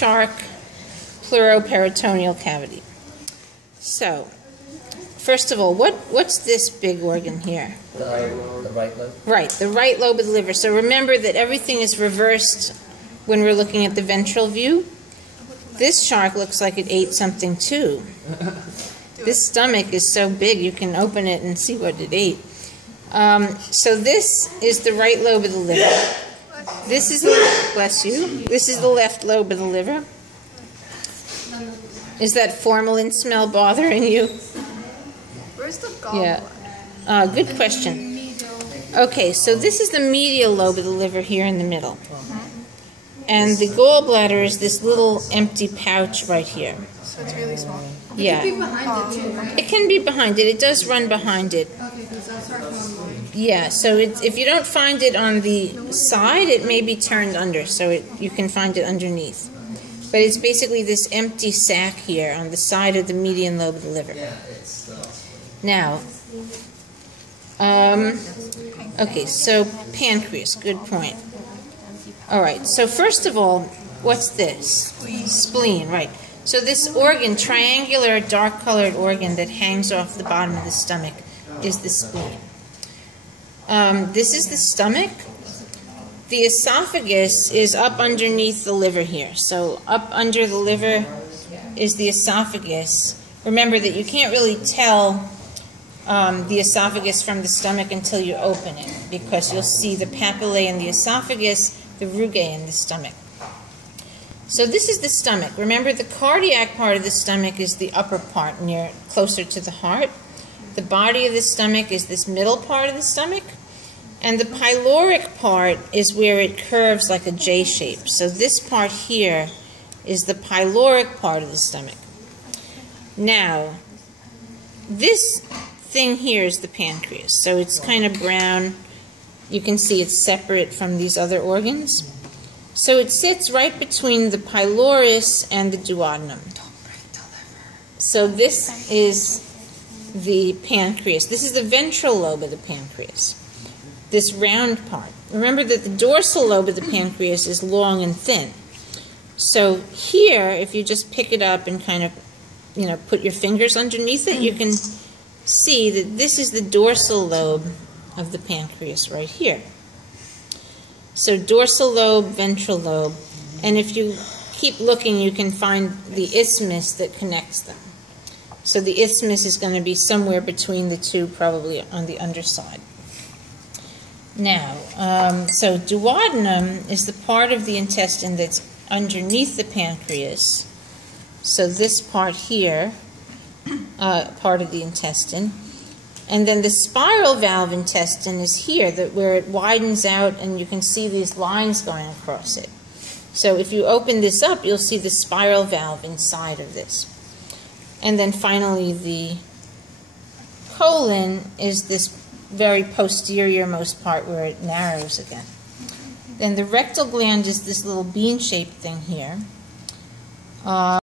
shark pleuroperitoneal cavity. So, first of all, what's this big organ here? The right lobe? Right, the right lobe of the liver. So remember that everything is reversed when we're looking at the ventral view. This shark looks like it ate something too. This stomach is so big you can open it and see what it ate. So this is the right lobe of the liver. This is the bless you. This is the left lobe of the liver. Is that formalin smell bothering you? Where's the gallbladder? Yeah. Good question. Okay, so this is the medial lobe of the liver here in the middle. And the gallbladder is this little empty pouch right here. So it's really small. Yeah. It can be behind it too, right? It can be behind it. It does run behind it. Okay, because that's hard to find. Yeah, so if you don't find it on the side, it may be turned under, so you can find it underneath. But it's basically this empty sac here on the side of the median lobe of the liver. Now, okay, so pancreas, good point. All right, so first of all, what's this? Spleen, right. So this organ, triangular, dark-colored organ that hangs off the bottom of the stomach is the spleen. This is the stomach. The esophagus is up underneath the liver here. So up under the liver is the esophagus. Remember that you can't really tell the esophagus from the stomach until you open it, because you'll see the papillae in the esophagus, the rugae in the stomach. So this is the stomach. Remember, the cardiac part of the stomach is the upper part, closer to the heart. The body of the stomach is this middle part of the stomach. And the pyloric part is where it curves like a J shape. So this part here is the pyloric part of the stomach. Now, this thing here is the pancreas. So it's kind of brown. You can see it's separate from these other organs. So it sits right between the pylorus and the duodenum. So this is the pancreas. This is the ventral lobe of the pancreas. This round part. Remember that the dorsal lobe of the pancreas is long and thin. So here, if you just pick it up and kind of, put your fingers underneath it, you can see that this is the dorsal lobe of the pancreas right here. So dorsal lobe, ventral lobe, and if you keep looking, you can find the isthmus that connects them. So the isthmus is going to be somewhere between the two, probably on the underside. Now, so duodenum is the part of the intestine that's underneath the pancreas. So this part here, part of the intestine. And then the spiral valve intestine is here, where it widens out and you can see these lines going across it. So if you open this up, you'll see the spiral valve inside of this. And then finally the colon is this very posterior most part where it narrows again. Then the rectal gland is this little bean-shaped thing here.